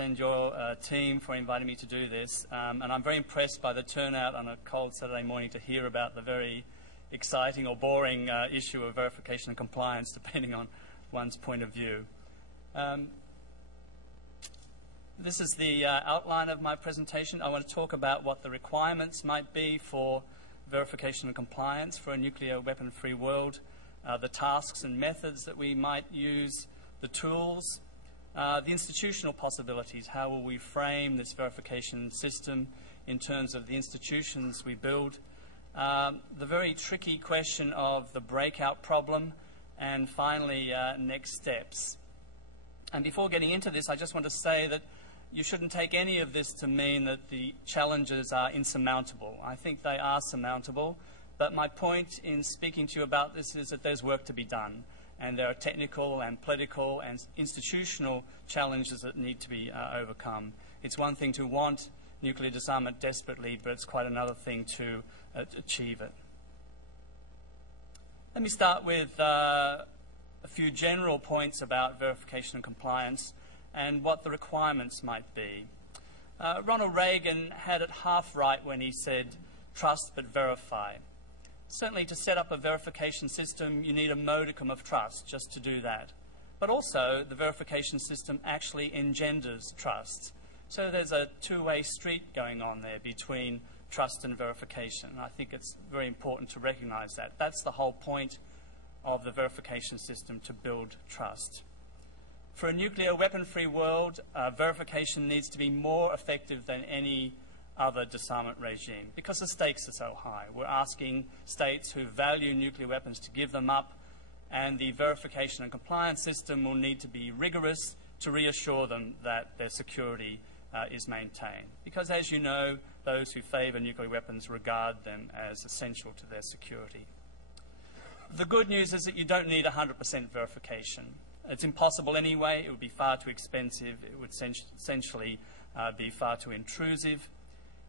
and your team for inviting me to do this. And I'm very impressed by the turnout on a cold Saturday morning to hear about the very exciting or boring issue of verification and compliance, depending on one's point of view. This is the outline of my presentation. I want to talk about what the requirements might be for verification and compliance for a nuclear weapon-free world, the tasks and methods that we might use, the tools, the institutional possibilities. How will we frame this verification system in terms of the institutions we build? The very tricky question of the breakout problem, and finally, next steps. And before getting into this, I just want to say that you shouldn't take any of this to mean that the challenges are insurmountable. I think they are surmountable, but my point in speaking to you about this is that there's work to be done, and there are technical and political and institutional challenges that need to be overcome. It's one thing to want nuclear disarmament desperately, but it's quite another thing to achieve it. Let me start with a few general points about verification and compliance and what the requirements might be. Ronald Reagan had it half right when he said, "Trust but verify." Certainly to set up a verification system, you need a modicum of trust just to do that. But also, the verification system actually engenders trust. So there's a two-way street going on there between trust and verification. I think it's very important to recognize that. That's the whole point of the verification system, to build trust. For a nuclear weapon-free world, verification needs to be more effective than any other disarmament regime because the stakes are so high. We're asking states who value nuclear weapons to give them up, and the verification and compliance system will need to be rigorous to reassure them that their security is maintained. Because, as you know, those who favour nuclear weapons regard them as essential to their security. The good news is that you don't need 100% verification. It's impossible anyway. It would be far too expensive. It would essentially be far too intrusive.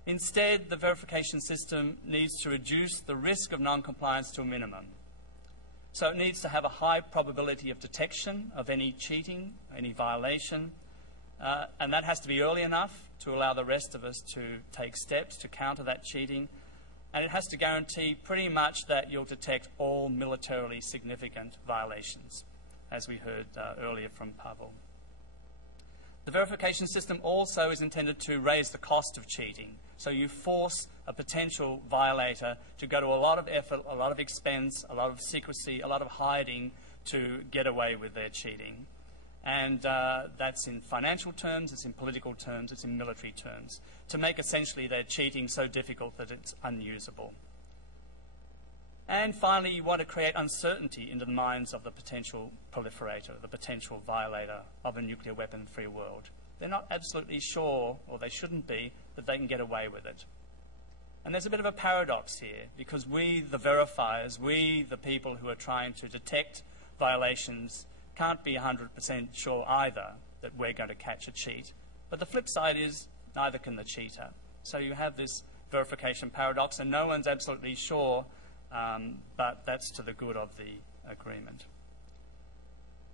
Instead, the verification system needs to reduce the risk of non-compliance to a minimum. So it needs to have a high probability of detection of any cheating, any violation, and that has to be early enough to allow the rest of us to take steps to counter that cheating. And it has to guarantee pretty much that you'll detect all militarily significant violations, as we heard earlier from Pavel. The verification system also is intended to raise the cost of cheating. So you force a potential violator to go to a lot of effort, a lot of expense, a lot of secrecy, a lot of hiding to get away with their cheating. And that's in financial terms, it's in political terms, it's in military terms, to make essentially their cheating so difficult that it's unusable. And finally, you want to create uncertainty into the minds of the potential proliferator, the potential violator of a nuclear weapon-free world. They're not absolutely sure, or they shouldn't be, that they can get away with it. And there's a bit of a paradox here, because we, the verifiers, we, the people who are trying to detect violations, can't be 100% sure either that we're going to catch a cheat. But the flip side is, neither can the cheater. So you have this verification paradox, and no one's absolutely sure, but that's to the good of the agreement.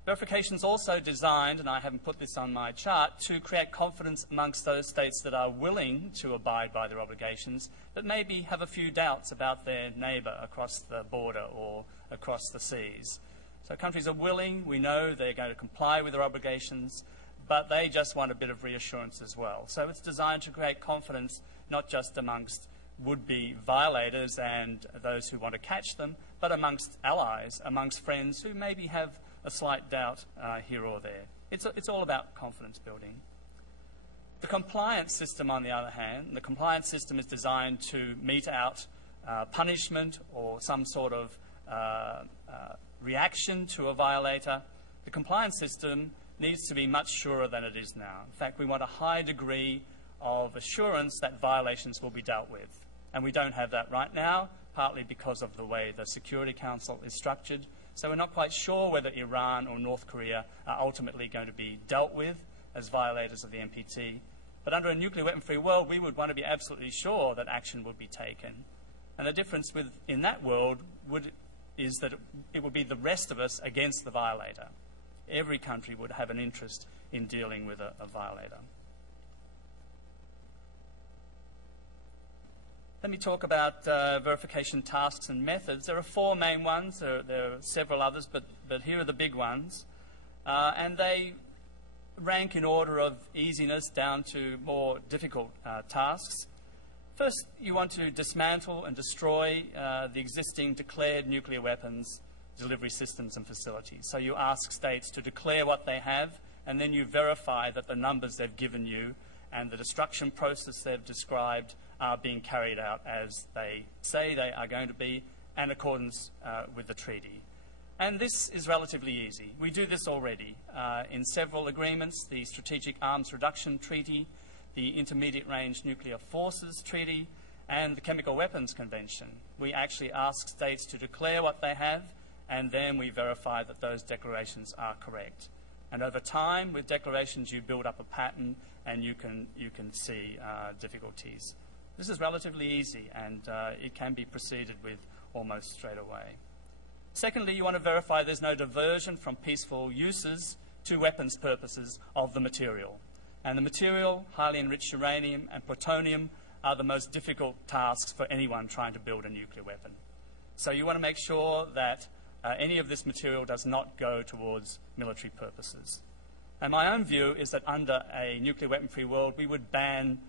Verification is also designed, and I haven't put this on my chart, to create confidence amongst those states that are willing to abide by their obligations, but maybe have a few doubts about their neighbour across the border or across the seas. So countries are willing, we know they're going to comply with their obligations, but they just want a bit of reassurance as well. So it's designed to create confidence not just amongst would-be violators and those who want to catch them, but amongst allies, amongst friends who maybe have a slight doubt here or there. It's all about confidence building. The compliance system, on the other hand, the compliance system is designed to mete out punishment or some sort of reaction to a violator. The compliance system needs to be much surer than it is now. In fact, we want a high degree of assurance that violations will be dealt with. And we don't have that right now, partly because of the way the Security Council is structured. So we're not quite sure whether Iran or North Korea are ultimately going to be dealt with as violators of the NPT. But under a nuclear weapon-free world, we would want to be absolutely sure that action would be taken. And the difference in that world is that it would be the rest of us against the violator. Every country would have an interest in dealing with a violator. Let me talk about verification tasks and methods. There are 4 main ones. There are several others, but here are the big ones. And they rank in order of easiness down to more difficult tasks. First, you want to dismantle and destroy the existing declared nuclear weapons delivery systems and facilities. So you ask states to declare what they have, and then you verify that the numbers they've given you and the destruction process they've described are being carried out as they say they are going to be in accordance with the treaty. And this is relatively easy. We do this already in several agreements: the Strategic Arms Reduction Treaty, the Intermediate Range Nuclear Forces Treaty, and the Chemical Weapons Convention. We actually ask states to declare what they have, and then we verify that those declarations are correct. And over time, with declarations, you build up a pattern, and you can see difficulties. This is relatively easy, and it can be proceeded with almost straight away. Secondly, you want to verify there's no diversion from peaceful uses to weapons purposes of the material. And the material, highly enriched uranium and plutonium, are the most difficult tasks for anyone trying to build a nuclear weapon. So you want to make sure that any of this material does not go towards military purposes. And my own view is that under a nuclear weapon-free world, we would ban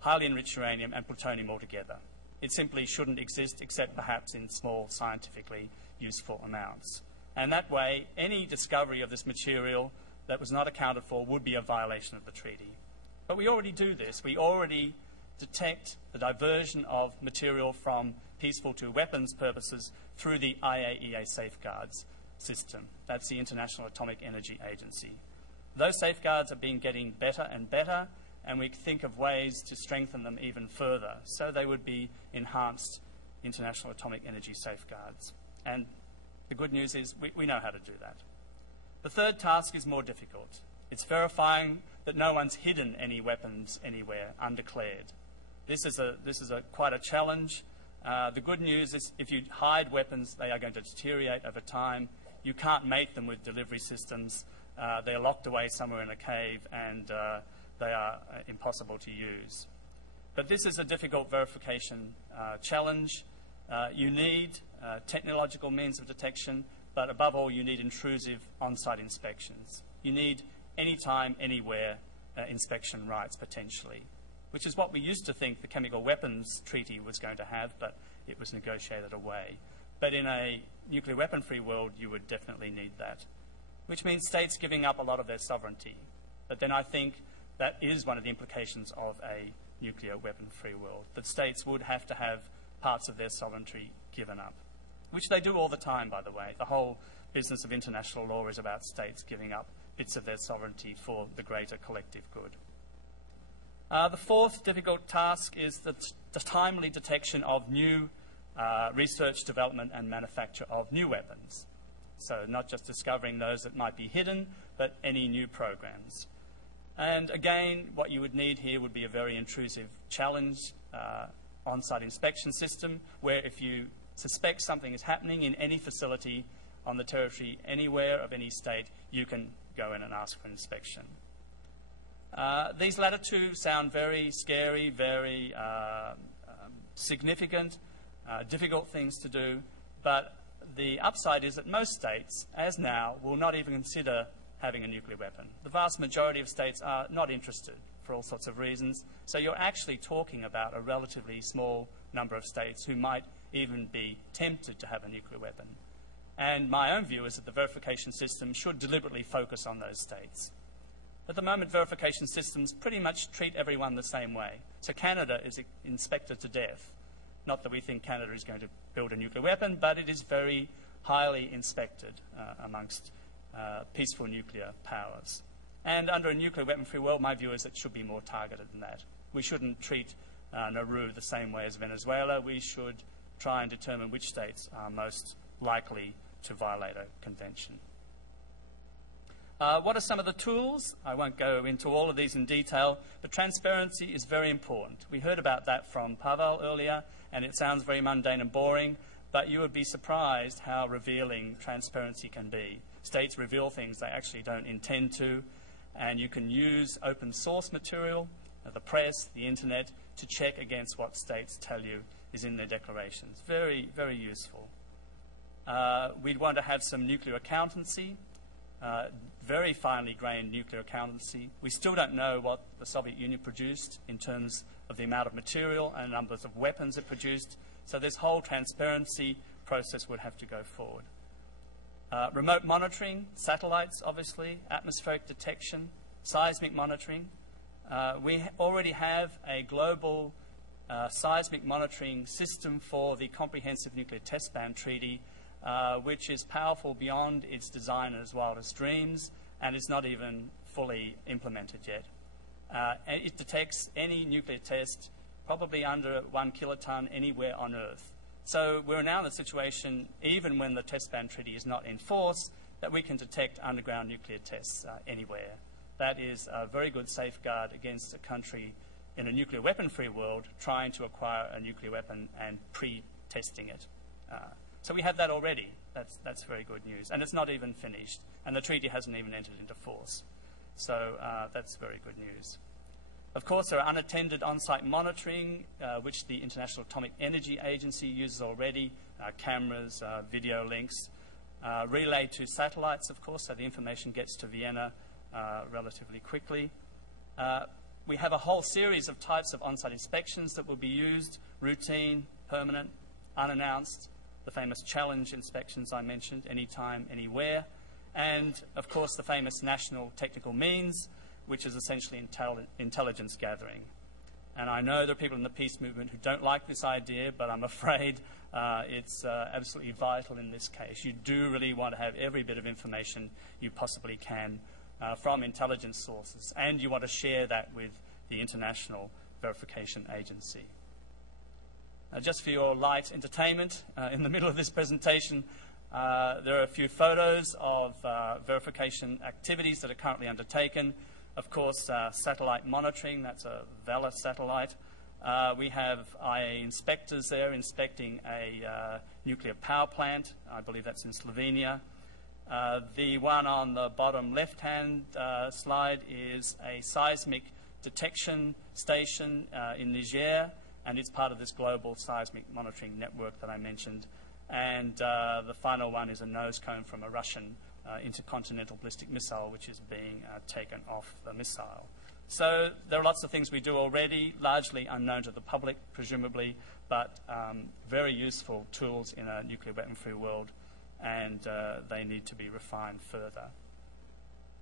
highly enriched uranium and plutonium altogether. It simply shouldn't exist, except perhaps in small, scientifically useful amounts. And that way, any discovery of this material that was not accounted for would be a violation of the treaty. But we already do this. We already detect the diversion of material from peaceful to weapons purposes through the IAEA safeguards system. That's the International Atomic Energy Agency. Those safeguards have been getting better and better, and we think of ways to strengthen them even further, so they would be enhanced International Atomic Energy safeguards. And the good news is we know how to do that. The third task is more difficult. It's verifying that no one's hidden any weapons anywhere undeclared. This is quite a challenge. The good news is if you hide weapons, they are going to deteriorate over time. You can't mate them with delivery systems. They're locked away somewhere in a cave, and they are impossible to use. But this is a difficult verification challenge. You need technological means of detection, but above all, you need intrusive on-site inspections. You need anytime, anywhere inspection rights, potentially, which is what we used to think the Chemical Weapons Treaty was going to have, but it was negotiated away. But in a nuclear weapon-free world, you would definitely need that, which means states giving up a lot of their sovereignty. But then I think that is one of the implications of a nuclear weapon-free world, that states would have to have parts of their sovereignty given up, which they do all the time, by the way. The whole business of international law is about states giving up bits of their sovereignty for the greater collective good. The fourth difficult task is the timely detection of new research, development, and manufacture of new weapons. So not just discovering those that might be hidden, but any new programs. And again, what you would need here would be a very intrusive challenge on-site inspection system, where if you suspect something is happening in any facility on the territory anywhere of any state, you can go in and ask for inspection. These latter two sound very scary, very significant, difficult things to do, but the upside is that most states, as now, will not even consider having a nuclear weapon. The vast majority of states are not interested for all sorts of reasons, so you're actually talking about a relatively small number of states who might even be tempted to have a nuclear weapon. And my own view is that the verification system should deliberately focus on those states. At the moment, verification systems pretty much treat everyone the same way. So Canada is inspected to death. Not that we think Canada is going to build a nuclear weapon, but it is very highly inspected amongst peaceful nuclear powers. And under a nuclear weapon-free world, my view is it should be more targeted than that. We shouldn't treat Nauru the same way as Venezuela. We should try and determine which states are most likely to violate a convention. What are some of the tools? I won't go into all of these in detail, but transparency is very important. We heard about that from Pavel earlier, and it sounds very mundane and boring, but you would be surprised how revealing transparency can be. States reveal things they actually don't intend to, and you can use open source material, the press, the internet, to check against what states tell you is in their declarations. Very, very useful. We'd want to have some nuclear accountancy, very finely grained nuclear accountancy. We still don't know what the Soviet Union produced in terms of the amount of material and numbers of weapons it produced. So this whole transparency process would have to go forward. Remote monitoring, satellites obviously, atmospheric detection, seismic monitoring. We already have a global seismic monitoring system for the Comprehensive Nuclear Test Ban Treaty, which is powerful beyond its designer's wildest dreams and is not even fully implemented yet. It detects any nuclear test probably under 1 kiloton anywhere on Earth. So we're now in a situation, even when the Test Ban Treaty is not in force, that we can detect underground nuclear tests anywhere. That is a very good safeguard against a country in a nuclear weapon-free world trying to acquire a nuclear weapon and pre-testing it. So we have that already. That's very good news. And it's not even finished. And the treaty hasn't even entered into force. So that's very good news. Of course, there are unattended on-site monitoring, which the International Atomic Energy Agency uses already, cameras, video links, relayed to satellites, of course, so the information gets to Vienna relatively quickly. We have a whole series of types of on-site inspections that will be used, routine, permanent, unannounced, the famous challenge inspections I mentioned, anytime, anywhere, and, of course, the famous national technical means, which is essentially intelligence gathering. And I know there are people in the peace movement who don't like this idea, but I'm afraid it's absolutely vital in this case. You do really want to have every bit of information you possibly can from intelligence sources, and you want to share that with the International Verification Agency. Just for your light entertainment, in the middle of this presentation, there are a few photos of verification activities that are currently undertaken. Of course, satellite monitoring, that's a Vela satellite. We have IA inspectors there inspecting a nuclear power plant. I believe that's in Slovenia. The one on the bottom left-hand slide is a seismic detection station in Niger, and it's part of this global seismic monitoring network that I mentioned. And the final one is a nose cone from a Russian intercontinental ballistic missile, which is being taken off the missile. So there are lots of things we do already, largely unknown to the public, presumably, but very useful tools in a nuclear weapon-free world, and they need to be refined further.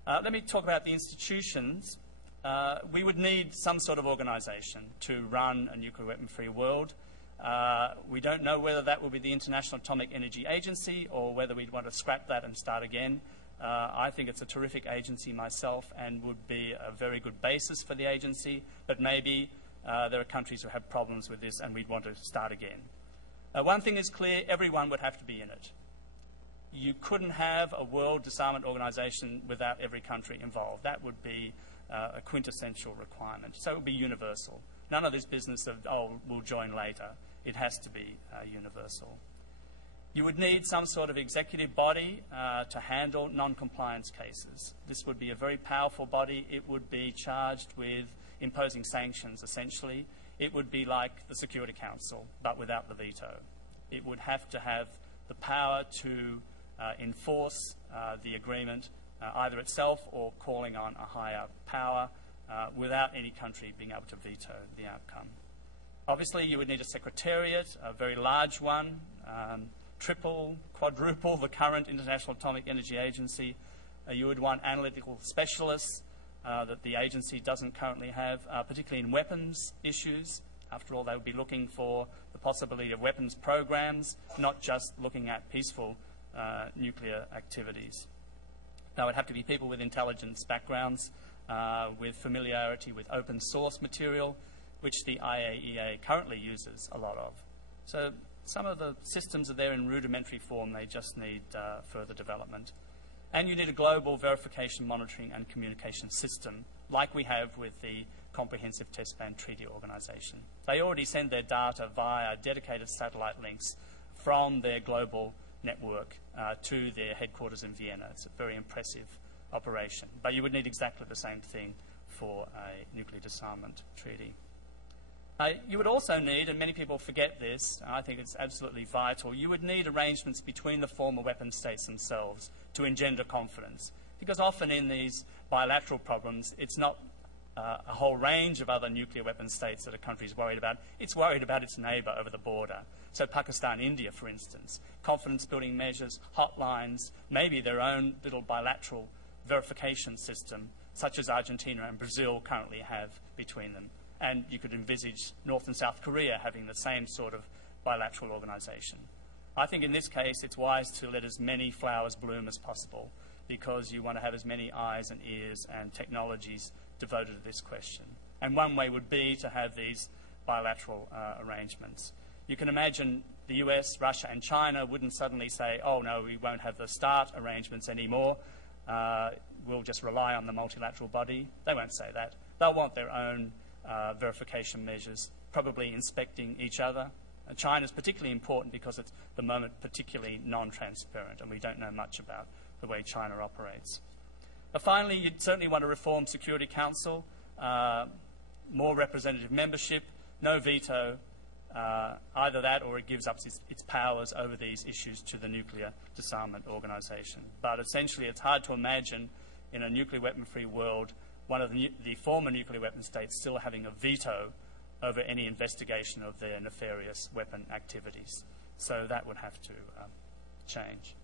Let me talk about the institutions. We would need some sort of organization to run a nuclear weapon-free world. We don't know whether that will be the International Atomic Energy Agency or whether we'd want to scrap that and start again. I think it's a terrific agency myself and would be a very good basis for the agency, but maybe there are countries who have problems with this and we'd want to start again. One thing is clear, everyone would have to be in it. You couldn't have a world disarmament organization without every country involved. That would be a quintessential requirement. So it would be universal. None of this business of, oh, we'll join later. It has to be universal. You would need some sort of executive body to handle non-compliance cases. This would be a very powerful body. It would be charged with imposing sanctions, essentially. It would be like the Security Council, but without the veto. It would have to have the power to enforce the agreement, either itself or calling on a higher power, without any country being able to veto the outcome. Obviously, you would need a secretariat, a very large one, triple, quadruple the current International Atomic Energy Agency. You would want analytical specialists that the agency doesn't currently have, particularly in weapons issues. After all, they would be looking for the possibility of weapons programs, not just looking at peaceful nuclear activities. They would have to be people with intelligence backgrounds, with familiarity with open source material, which the IAEA currently uses a lot of. So some of the systems are there in rudimentary form. They just need further development. And you need a global verification, monitoring, and communication system, like we have with the Comprehensive Test Ban Treaty Organization. They already send their data via dedicated satellite links from their global network to their headquarters in Vienna. It's a very impressive operation. But you would need exactly the same thing for a nuclear disarmament treaty. You would also need, and many people forget this, and I think it's absolutely vital, you would need arrangements between the former weapon states themselves to engender confidence. Because often in these bilateral problems, it's not a whole range of other nuclear weapon states that a country is worried about. It's worried about its neighbour over the border. So Pakistan, India, for instance, confidence-building measures, hotlines, maybe their own little bilateral verification system, such as Argentina and Brazil currently have between them. And you could envisage North and South Korea having the same sort of bilateral organisation. I think in this case it's wise to let as many flowers bloom as possible, because you want to have as many eyes and ears and technologies devoted to this question. And one way would be to have these bilateral arrangements. You can imagine the US, Russia and China wouldn't suddenly say, oh no, we won't have the START arrangements anymore, we'll just rely on the multilateral body. They won't say that. They'll want their own verification measures, probably inspecting each other. China's particularly important because it's, at the moment, particularly non-transparent, and we don't know much about the way China operates. But finally, you'd certainly want to reform Security Council, more representative membership, no veto, either that or it gives up its powers over these issues to the Nuclear Disarmament Organization. But essentially, it's hard to imagine in a nuclear weapon-free world one of the former nuclear weapon states still having a veto over any investigation of their nefarious weapon activities. So that would have to change.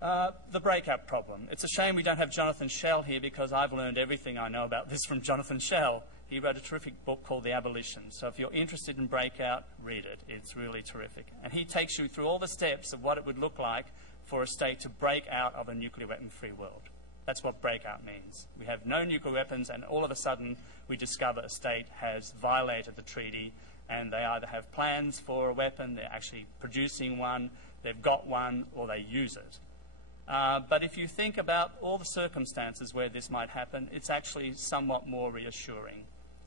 The breakout problem. It's a shame we don't have Jonathan Schell here, because I've learned everything I know about this from Jonathan Schell. He wrote a terrific book called The Abolition. So if you're interested in breakout, read it. It's really terrific. And he takes you through all the steps of what it would look like for a state to break out of a nuclear weapon-free world. That's what breakout means. We have no nuclear weapons, and all of a sudden we discover a state has violated the treaty, and they either have plans for a weapon, they're actually producing one, they've got one, or they use it. But if you think about all the circumstances where this might happen, it's actually somewhat more reassuring.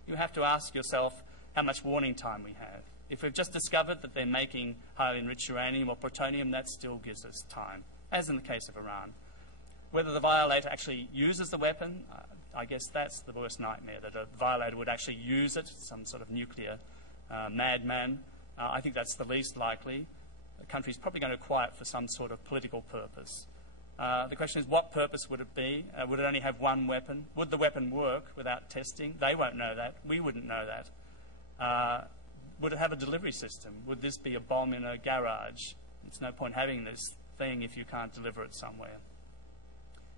You have to ask yourself how much warning time we have. If we've just discovered that they're making highly enriched uranium or plutonium, that still gives us time, as in the case of Iran. Whether the violator actually uses the weapon, I guess that's the worst nightmare, that a violator would actually use it, some sort of nuclear madman. I think that's the least likely. The country's probably going to acquire it for some sort of political purpose. The question is, what purpose would it be? Would it only have one weapon? Would the weapon work without testing? They won't know that. We wouldn't know that. Would it have a delivery system? Would this be a bomb in a garage? It's no point having this thing if you can't deliver it somewhere.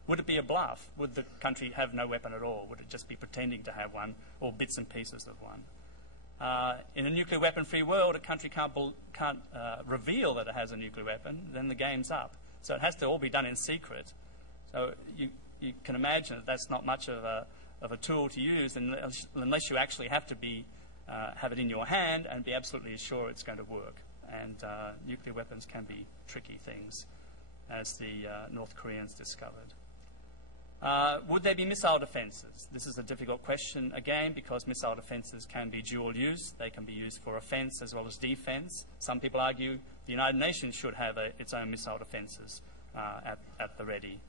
Would it be a bluff? Would the country have no weapon at all? Would it just be pretending to have one, or bits and pieces of one? In a nuclear weapon-free world, a country can't reveal that it has a nuclear weapon, then the game's up. So it has to all be done in secret. So you can imagine that that's not much of a tool to use unless you actually have to have it in your hand and be absolutely sure it's going to work. And nuclear weapons can be tricky things, as the North Koreans discovered. Would there be missile defences? This is a difficult question, again, because missile defences can be dual use. They can be used for offence as well as defence. Some people argue the United Nations should have its own missile defences at the ready.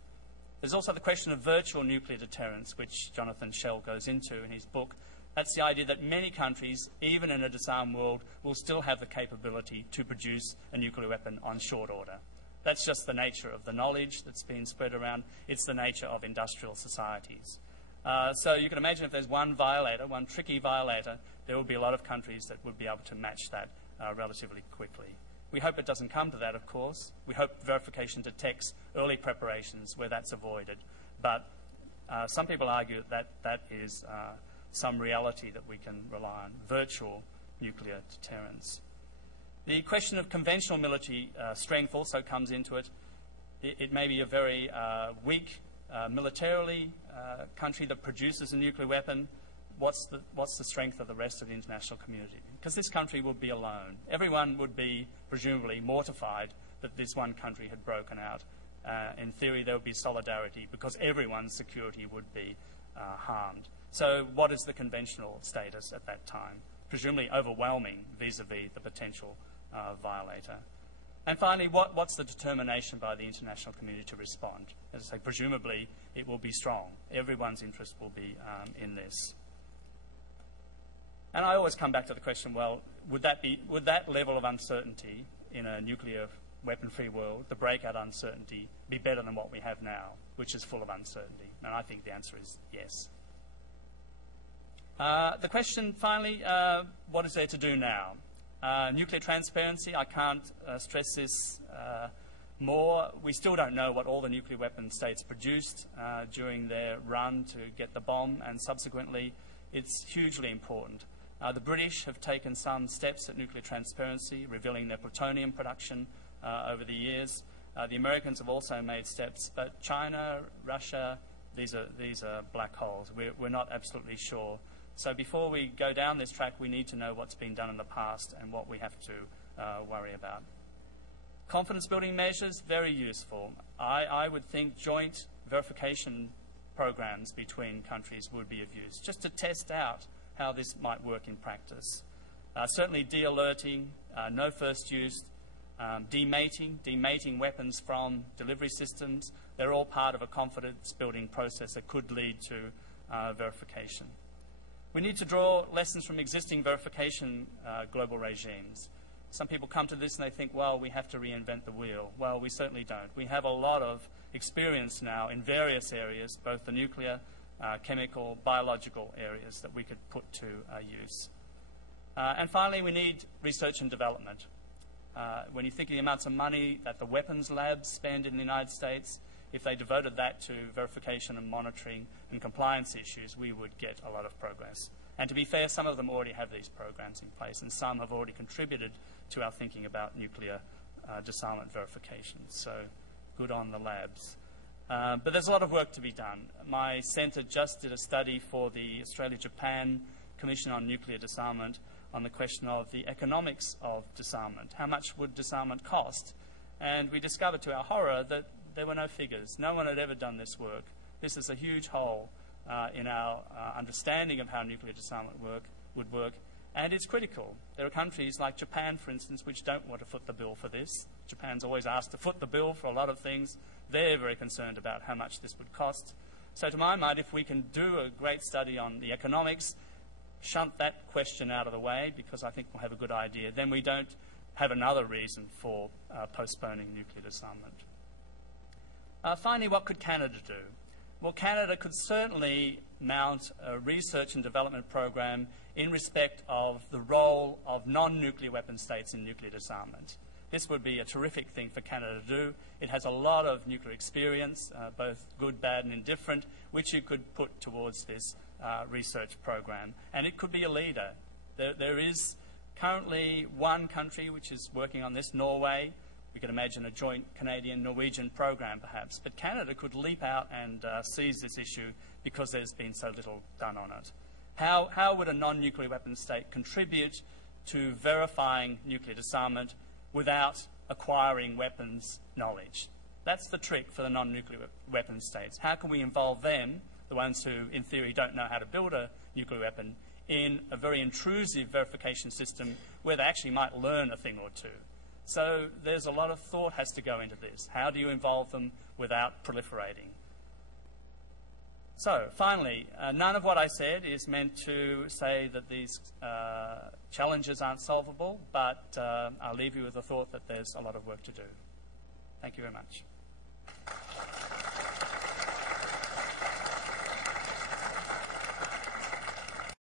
There's also the question of virtual nuclear deterrence, which Jonathan Schell goes into in his book. That's the idea that many countries, even in a disarmed world, will still have the capability to produce a nuclear weapon on short order. That's just the nature of the knowledge that's been spread around. It's the nature of industrial societies. So you can imagine if there's one violator, one tricky violator, there will be a lot of countries that would be able to match that relatively quickly. We hope it doesn't come to that, of course. We hope verification detects early preparations where that's avoided. But some people argue that that is some reality that we can rely on, virtual nuclear deterrence. The question of conventional military strength also comes into it. It may be a very weak militarily country that produces a nuclear weapon. What's the strength of the rest of the international community? Because this country would be alone. Everyone would be presumably mortified that this one country had broken out. In theory, there would be solidarity because everyone's security would be harmed. So what is the conventional status at that time? Presumably overwhelming vis-a-vis the potential violator. And finally, what's the determination by the international community to respond? As I say, presumably it will be strong. Everyone's interest will be in this. And I always come back to the question, well, would that level of uncertainty in a nuclear weapon-free world, the breakout uncertainty, be better than what we have now, which is full of uncertainty? And I think the answer is yes. The question, finally, what is there to do now? Nuclear transparency, I can't stress this more. We still don't know what all the nuclear weapon states produced during their run to get the bomb, and subsequently it's hugely important. The British have taken some steps at nuclear transparency, revealing their plutonium production over the years. The Americans have also made steps, but China, Russia, these are black holes. We're not absolutely sure. So before we go down this track, we need to know what's been done in the past and what we have to worry about. Confidence-building measures, very useful. I would think joint verification programs between countries would be of use, just to test out how this might work in practice. Certainly de-alerting, no first use, demating weapons from delivery systems, they're all part of a confidence-building process that could lead to verification. We need to draw lessons from existing verification global regimes. Some people come to this and they think, well, we have to reinvent the wheel. Well, we certainly don't. We have a lot of experience now in various areas, both the nuclear, chemical, biological areas that we could put to use. And finally, we need research and development. When you think of the amounts of money that the weapons labs spend in the United States, if they devoted that to verification and monitoring and compliance issues, we would get a lot of progress. And to be fair, some of them already have these programs in place, and some have already contributed to our thinking about nuclear disarmament verification. So good on the labs. But there's a lot of work to be done. My centre just did a study for the Australia-Japan Commission on Nuclear Disarmament on the question of the economics of disarmament. How much would disarmament cost? And we discovered to our horror that there were no figures. No one had ever done this work. This is a huge hole in our understanding of how nuclear disarmament would work, and it's critical. There are countries like Japan, for instance, which don't want to foot the bill for this. Japan's always asked to foot the bill for a lot of things. They're very concerned about how much this would cost. So to my mind, if we can do a great study on the economics, shunt that question out of the way, because I think we'll have a good idea, then we don't have another reason for postponing nuclear disarmament. Finally, what could Canada do? Well, Canada could certainly mount a research and development program in respect of the role of non-nuclear weapon states in nuclear disarmament. This would be a terrific thing for Canada to do. It has a lot of nuclear experience, both good, bad, and indifferent, which you could put towards this research program. And it could be a leader. There is currently one country which is working on this, Norway. We could imagine a joint Canadian-Norwegian program, perhaps. But Canada could leap out and seize this issue because there's been so little done on it. How would a non-nuclear weapon state contribute to verifying nuclear disarmament without acquiring weapons knowledge? That's the trick for the non-nuclear weapon states. How can we involve them, the ones who, in theory, don't know how to build a nuclear weapon, in a very intrusive verification system where they actually might learn a thing or two? So there's a lot of thought has to go into this. How do you involve them without proliferating? So finally, none of what I said is meant to say that these challenges aren't solvable, but I'll leave you with the thought that there's a lot of work to do. Thank you very much.